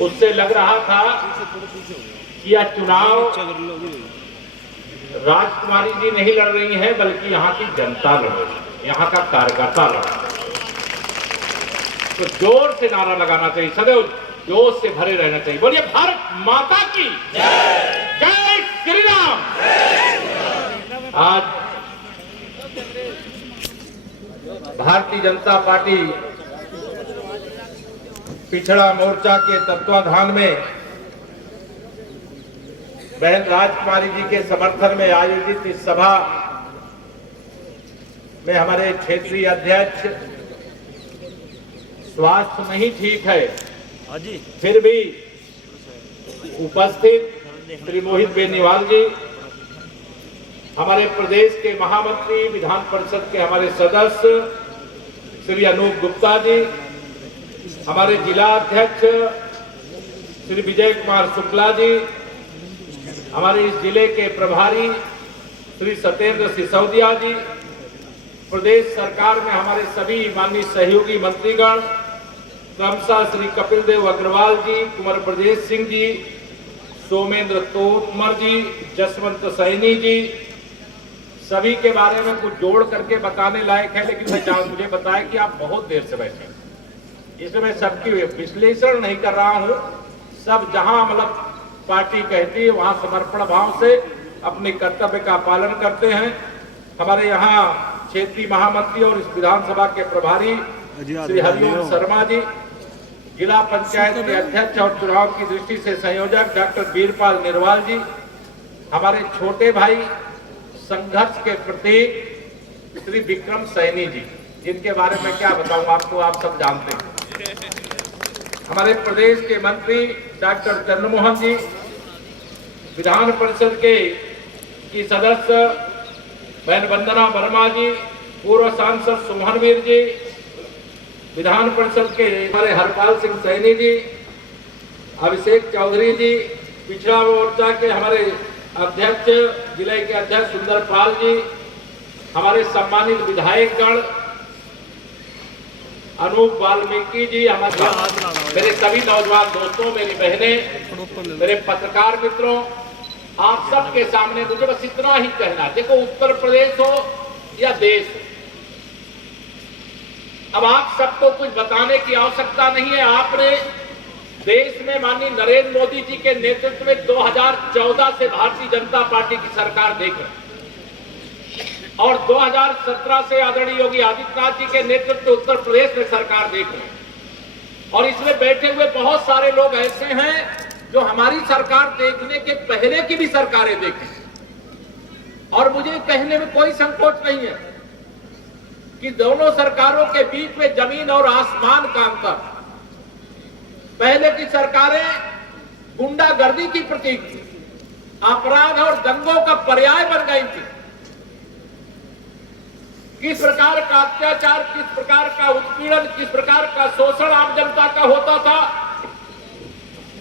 उससे लग रहा था कि यह चुनाव राजकुमारी जी नहीं लड़ रही हैं, बल्कि यहाँ की जनता लड़ रही है, यहाँ का कार्यकर्ता लड़ रहा है। तो जोर से नारा लगाना चाहिए, सदैव जोश से भरे रहना चाहिए। बोलिए भारत माता की जय, जय श्री राम। आज भारतीय जनता पार्टी पिछड़ा मोर्चा के तत्वाधान में बहन राजकुमारी जी के समर्थन में आयोजित इस सभा में हमारे क्षेत्रीय अध्यक्ष, स्वास्थ्य नहीं ठीक है, फिर भी उपस्थित श्री मोहित बेनीवाल जी, हमारे प्रदेश के महामंत्री, विधान परिषद के हमारे सदस्य श्री अनूप गुप्ता जी, हमारे जिला अध्यक्ष श्री विजय कुमार शुक्ला जी, हमारे इस जिले के प्रभारी श्री सत्येंद्र सिसोदिया जी, प्रदेश सरकार में हमारे सभी माननीय सहयोगी मंत्रीगण, क्रमशः श्री कपिल देव अग्रवाल जी, कुंवर ब्रजेश सिंह जी, सोमेंद्र तोमर जी, जसवंत सैनी जी, सभी के बारे में कुछ जोड़ करके बताने लायक है, लेकिन मुझे बताया कि आप बहुत देर से बैठे, इसमें मैं सबकी विश्लेषण नहीं कर रहा हूं। सब जहां मतलब पार्टी कहती है वहां समर्पण भाव से अपने कर्तव्य का पालन करते हैं। हमारे यहाँ क्षेत्रीय महामंत्री और इस विधानसभा के प्रभारी श्री हरिओम शर्मा जी, जिला पंचायत के अध्यक्ष और चुनाव की दृष्टि से संयोजक डॉक्टर वीरपाल निर्वाल जी, हमारे छोटे भाई संघर्ष के प्रतीक श्री विक्रम सैनी जी, जिनके बारे में क्या बताऊं आपको, आप सब जानते हैं। हमारे प्रदेश के मंत्री डॉक्टर चंद्रमोहन जी, विधान परिषद के की सदस्य बहन वंदना वर्मा जी, पूर्व सांसद सुमनवीर जी, विधान परिषद के हमारे हरपाल सिंह सैनी जी, अभिषेक चौधरी जी, पिछड़ा मोर्चा के हमारे अध्यक्ष जिले के अध्यक्ष सुंदरपाल जी, हमारे सम्मानित विधायकगण अनूप वाल्मीकि जी, हमारे मेरे सभी नौजवान दोस्तों, मेरी बहनें, मेरे पत्रकार मित्रों, आप सबके सामने मुझे बस इतना ही कहना, देखो उत्तर प्रदेश हो या देश हो, अब आप सबको कुछ बताने की आवश्यकता नहीं है। आपने देश में माननीय नरेंद्र मोदी जी के नेतृत्व में 2014 से भारतीय जनता पार्टी की सरकार देख रहे और 2017 से आदरणीय योगी आदित्यनाथ जी के नेतृत्व में उत्तर प्रदेश में सरकार देख रहे हैं। और इसमें बैठे हुए बहुत सारे लोग ऐसे हैं जो हमारी सरकार देखने के पहले की भी सरकारें देखें, और मुझे कहने में कोई संकोच नहीं है कि दोनों सरकारों के बीच में जमीन और आसमान का अंतर। पहले की सरकारें गुंडागर्दी की प्रतीक थी, अपराध और दंगों का पर्याय बन गई थी। किस प्रकार का अत्याचार, किस प्रकार का उत्पीड़न, किस प्रकार का शोषण आम जनता का होता था,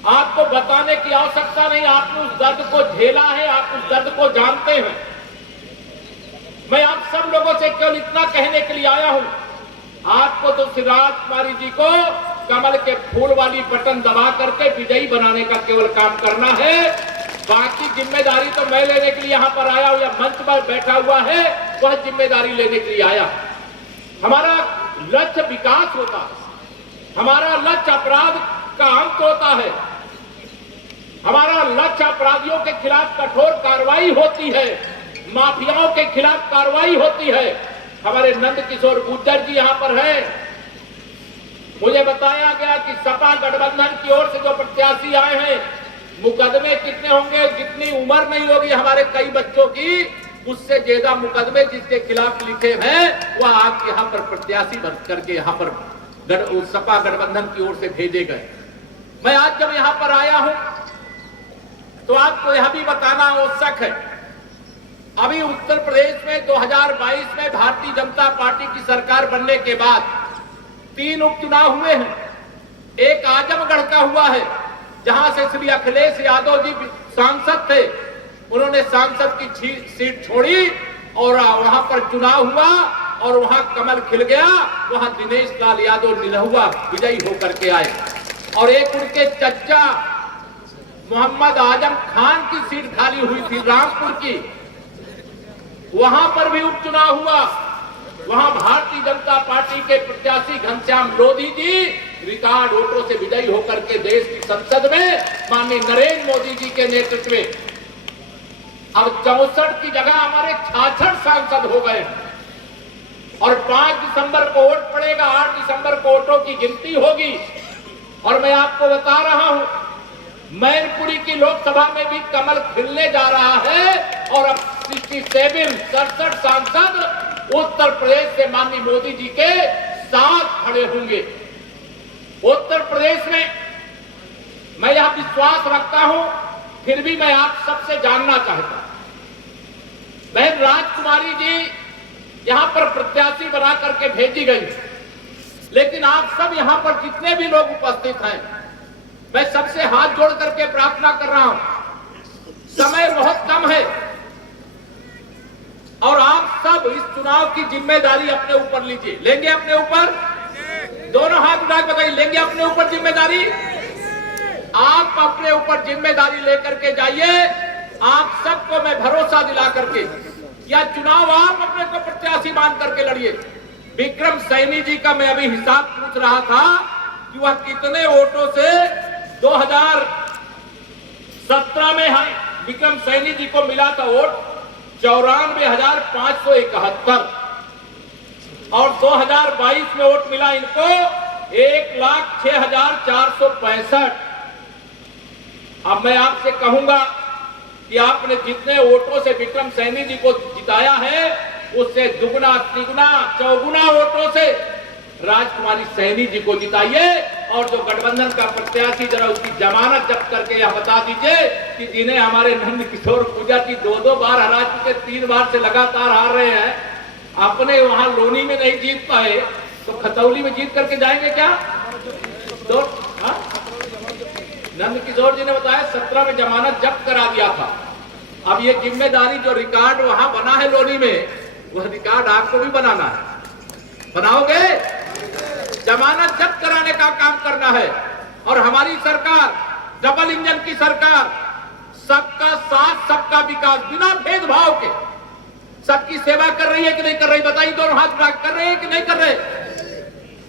आपको बताने की आवश्यकता नहीं। आपने उस दर्द को झेला है, आप उस दर्द को जानते हैं। मैं आप सब लोगों से केवल इतना कहने के लिए आया हूं, आपको तो श्री राजकुमारी जी को कमल के फूल वाली बटन दबा करके विजयी बनाने का केवल काम करना है। बाकी जिम्मेदारी तो मैं लेने के लिए यहाँ पर आया हूं, या मंच पर बैठा हुआ है वह जिम्मेदारी लेने के लिए आया। हमारा लक्ष्य विकास होता है, हमारा लक्ष्य अपराध का अंत होता है, हमारा लक्ष्य अपराधियों के खिलाफ कठोर कार्रवाई होती है, माफियाओं के खिलाफ कार्रवाई होती है। हमारे नंद किशोर गुर्जर जी यहाँ पर हैं। मुझे बताया गया कि सपा गठबंधन की ओर से जो प्रत्याशी आए हैं, मुकदमे कितने होंगे, जितनी उम्र नहीं होगी हमारे कई बच्चों की, उससे ज्यादा मुकदमे जिसके खिलाफ लिखे हैं वह आप यहाँ पर प्रत्याशी बन करके यहाँ पर सपा गठबंधन की ओर से भेजे गए। मैं आज जब यहाँ पर आया हूं तो आपको यह भी बताना आवश्यक है, अभी उत्तर प्रदेश में 2022 में भारतीय जनता पार्टी की सरकार बनने के बाद 3 उपचुनाव हुए हैं। एक आजमगढ़ का हुआ है, जहां से श्री अखिलेश यादव जी सांसद थे, उन्होंने सांसद की सीट छोड़ी और वहां पर चुनाव हुआ और वहां कमल खिल गया, वहां दिनेश लाल यादव निरहुआ विजयी होकर के आए। और एक उनके चचा मोहम्मद आजम खान की सीट खाली हुई थी रामपुर की, वहां पर भी उपचुनाव हुआ। वहां भारतीय जनता पार्टी के प्रत्याशी घनश्याम लोधी जी रिकॉर्ड वोटों से विजयी होकर के देश की संसद में माननीय नरेंद्र मोदी जी के नेतृत्व में अब 64 की जगह हमारे 66 सांसद हो गए और 5 दिसंबर को वोट पड़ेगा, 8 दिसंबर को वोटों की गिनती होगी। और मैं आपको बता रहा हूं, मैनपुरी की लोकसभा में भी कमल खिलने जा रहा है और अब 67 सांसद उत्तर प्रदेश से माननीय मोदी जी के साथ खड़े होंगे। उत्तर प्रदेश में मैं यह विश्वास रखता हूं, फिर भी मैं आप सबसे जानना चाहता हूं। बहन राजकुमारी जी यहां पर प्रत्याशी बना करके भेजी गई, लेकिन आप सब यहां पर जितने भी लोग उपस्थित हैं, मैं सबसे हाथ जोड़ करके प्रार्थना कर रहा हूं। समय बहुत कम है और आप सब इस चुनाव की जिम्मेदारी अपने ऊपर लीजिए। लेंगे अपने ऊपर? दोनों हाथ उठा के बताइए, लेंगे अपने ऊपर जिम्मेदारी? आप अपने ऊपर जिम्मेदारी लेकर के जाइए। आप सबको मैं भरोसा दिला करके या चुनाव आप अपने को प्रत्याशी मान करके लड़िए। विक्रम सैनी जी का मैं अभी हिसाब पूछ रहा था कि वह कितने वोटों से 2017 में विक्रम सैनी जी को मिला था वोट 94,571 और 2022 में वोट मिला इनको 1,06,465। अब मैं आपसे कहूंगा कि आपने जितने वोटों से विक्रम सैनी जी को जिताया है उससे दुगुना तिगुना चौगुना वोटों से राजकुमारी सैनी जी को जिताइए। और जो गठबंधन का प्रत्याशी जरा उसकी जमानत जब्त करके यह बता दीजिए कि जिन्हें हमारे नंद किशोर पूजा जी 2 बार हरा चुके, 3 बार से लगातार हार रहे हैं, अपने वहां लोनी में नहीं जीत पाए तो खतौली में जीत करके जाएंगे क्या? तो नंद किशोर जी ने बताया 17 में जमानत जब्त करा दिया था। अब ये जिम्मेदारी जो रिकॉर्ड वहां बना है लोनी में, वह रिकॉर्ड आपको भी बनाना है। बनाओगे? जमानत जब्त कराने का काम करना है। और हमारी सरकार डबल इंजन की सरकार, सबका साथ सबका विकास, बिना भेदभाव के सबकी सेवा कर रही है कि नहीं कर रही? बताइए, दोनों हाथ उठा कर रहे हैं कि नहीं कर रहे?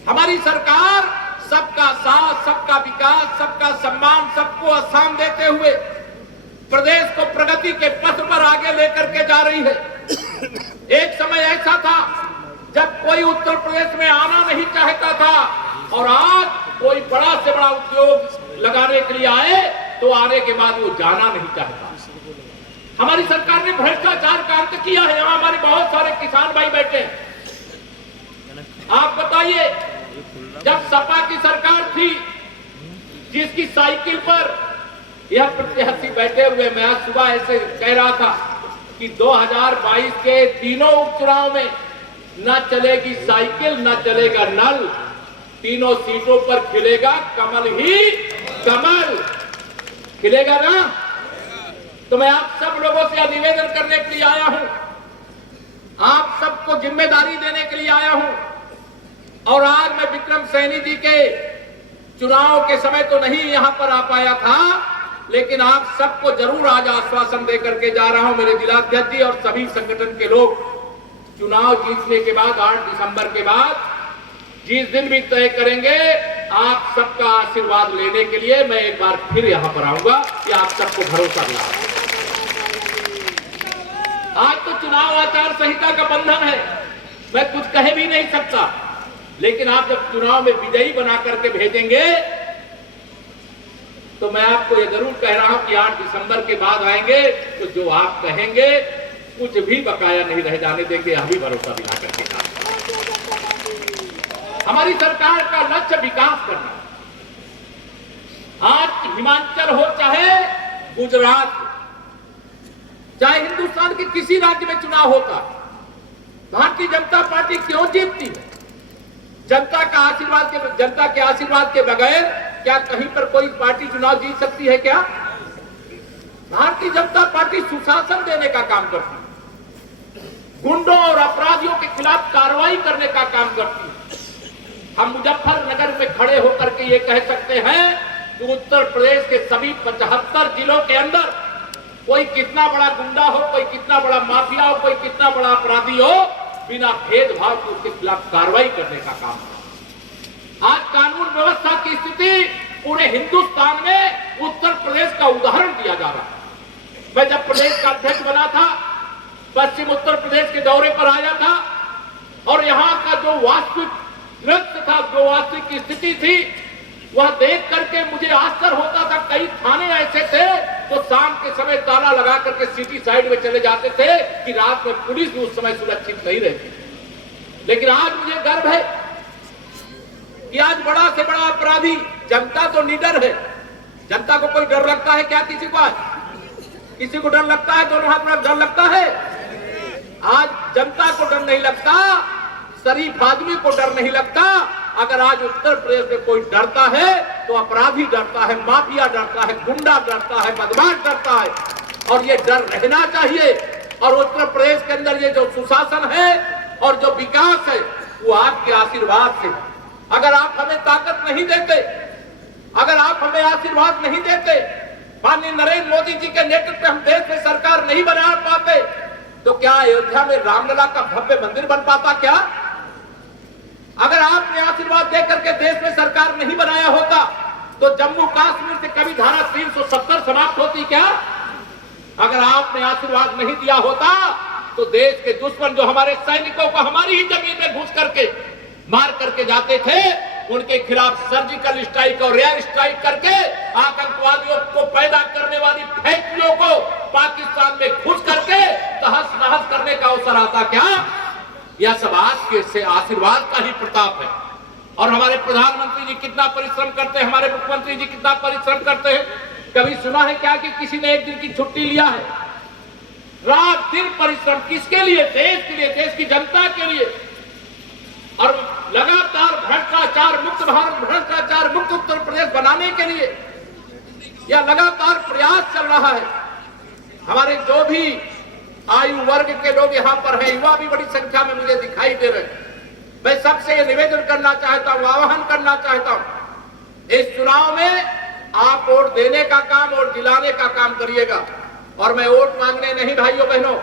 हमारी सरकार सबका साथ सबका विकास सबका सम्मान सबको आसान देते हुए प्रदेश को प्रगति के पथ पर आगे लेकर के जा रही है। एक समय ऐसा था जब कोई उत्तर प्रदेश में आना नहीं चाहता था और आज कोई बड़ा से बड़ा उद्योग लगाने के लिए आए तो आने के बाद वो जाना नहीं चाहता। हमारी सरकार ने भ्रष्टाचार का अंत किया है। यहाँ हमारे बहुत सारे किसान भाई बैठे हैं। आप बताइए, जब सपा की सरकार थी जिसकी साइकिल पर यह प्रत्याशी बैठे हुए, मैं आज सुबह ऐसे कह रहा था कि 2022 के तीनों उपचुनाव में न चलेगी साइकिल न चलेगा नल, तीनों सीटों पर खिलेगा कमल ही कमल। खिलेगा ना? तो मैं आप सब लोगों से निवेदन करने के लिए आया हूं, आप सबको जिम्मेदारी देने के लिए आया हूं। और आज मैं विक्रम सैनी जी के चुनाव के समय तो नहीं यहां पर आ पाया था, लेकिन आप सबको जरूर आज आश्वासन देकर के जा रहा हूं। मेरे जिलाध्यक्ष जी और सभी संगठन के लोग चुनाव जीतने के बाद 8 दिसंबर के बाद जिस दिन भी तय करेंगे, आप सबका आशीर्वाद लेने के लिए मैं एक बार फिर यहां पर आऊंगा कि आप सबको भरोसा दिला। आज तो चुनाव आचार संहिता का बंधन है, मैं कुछ कह भी नहीं सकता, लेकिन आप जब चुनाव में विजयी बना करके भेजेंगे तो मैं आपको ये जरूर कह रहा हूं कि 8 दिसंबर के बाद आएंगे तो जो आप कहेंगे कुछ भी बकाया नहीं रह जाने देंगे, यह भी भरोसा दिला करके। हमारी सरकार का लक्ष्य विकास करना। आज हिमाचल हो चाहे गुजरात, चाहे हिंदुस्तान के किसी राज्य में चुनाव होता, भारतीय जनता पार्टी क्यों जीतती है? जनता के आशीर्वाद के बगैर क्या कहीं पर कोई पार्टी चुनाव जीत सकती है क्या? भारतीय जनता पार्टी सुशासन देने का काम करती है, गुंडों और अपराधियों के खिलाफ कार्रवाई करने का काम करती है, हम मुजफ्फरनगर में खड़े होकर के ये कह सकते हैं कि उत्तर प्रदेश के सभी 75 जिलों के अंदर कोई कितना बड़ा गुंडा हो, कोई कितना बड़ा माफिया हो, कोई कितना बड़ा अपराधी हो, बिना भेदभाव के उसके खिलाफ कार्रवाई करने का काम है। आज कानून व्यवस्था की स्थिति पूरे हिंदुस्तान में उत्तर प्रदेश का उदाहरण दिया जा रहा है। मैं जब प्रदेश का अध्यक्ष बना था, पश्चिम उत्तर प्रदेश के दौरे पर आया था और यहाँ का जो वास्तविक दृश्य था, जो वास्तविक की स्थिति थी, वह देख करके मुझे आश्चर्य होता था। कई थाने ऐसे थे तो शाम के समय ताला लगा करके सिटी साइड में चले जाते थे कि रात में पुलिस भी उस समय सुरक्षित नहीं रहती। लेकिन आज मुझे गर्व है कि आज बड़ा से बड़ा अपराधी, जनता तो निडर है। जनता को कोई डर लगता है क्या? किसी को? आज किसी को डर लगता है? दोनों हाथ में डर लगता है? आज जनता को डर नहीं लगता, शरीफ आदमी को डर नहीं लगता। अगर आज उत्तर प्रदेश में कोई डरता है तो अपराधी डरता है, माफिया डरता है, गुंडा डरता है, बदमाश डरता है, और ये डर रहना चाहिए। और उत्तर प्रदेश के अंदर ये जो सुशासन है और जो विकास है वो आपके आशीर्वाद से। अगर आप हमें ताकत नहीं देते, अगर आप हमें आशीर्वाद नहीं देते, माननीय नरेंद्र मोदी जी के नेतृत्व में हम देश में सरकार नहीं बना पाते, तो क्या अयोध्या में रामलला का भव्य मंदिर बन पाता? क्या अगर आपने आशीर्वाद देकर के देश में सरकार नहीं बनाया होता तो जम्मू कश्मीर से कभी धारा 370 समाप्त होती? क्या अगर आपने आशीर्वाद नहीं दिया होता तो देश के दुश्मन जो हमारे सैनिकों को हमारी ही जमीन में घुस करके मार करके जाते थे, उनके खिलाफ सर्जिकल स्ट्राइक और एयर स्ट्राइक करके आतंकवादियों को पैदा करने वाली फैक्ट्रियों को पाकिस्तान में घुस करके तहस नहस करने का अवसर आता? क्या यह सब आपके से आशीर्वाद का ही प्रताप है। और हमारे प्रधानमंत्री जी कितना परिश्रम करते हैं, हमारे मुख्यमंत्री जी कितना परिश्रम करते हैं। कभी सुना है क्या कि किसी ने एक दिन की छुट्टी लिया है? रात दिन परिश्रम किसके लिए? देश के लिए, देश की जनता के लिए। और लगातार भ्रष्टाचार मुक्त भारत, भ्रष्टाचार मुक्त उत्तर प्रदेश बनाने के लिए यह लगातार प्रयास चल रहा है। हमारे जो भी आयु वर्ग के लोग यहाँ पर हैं, युवा भी बड़ी संख्या में मुझे दिखाई दे रहे हैं। मैं सबसे ये निवेदन करना चाहता हूँ, आह्वान करना चाहता हूँ, इस चुनाव में आप वोट देने का काम और दिलाने का काम करिएगा। और मैं वोट मांगने नहीं भाइयों बहनों,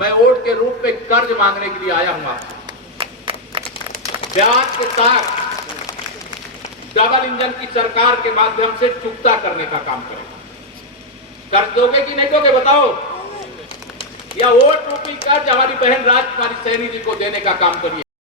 मैं वोट के रूप में कर्ज मांगने के लिए आया हूँ। आपसे ब्याज के साथ डबल इंजन की सरकार के माध्यम से चुकता करने का काम करेगा। कर्ज दोगे कि नहीं दोगे बताओ? या वोट रूपी कर्ज हमारी बहन राजकुमारी सैनी जी को देने का काम करिए।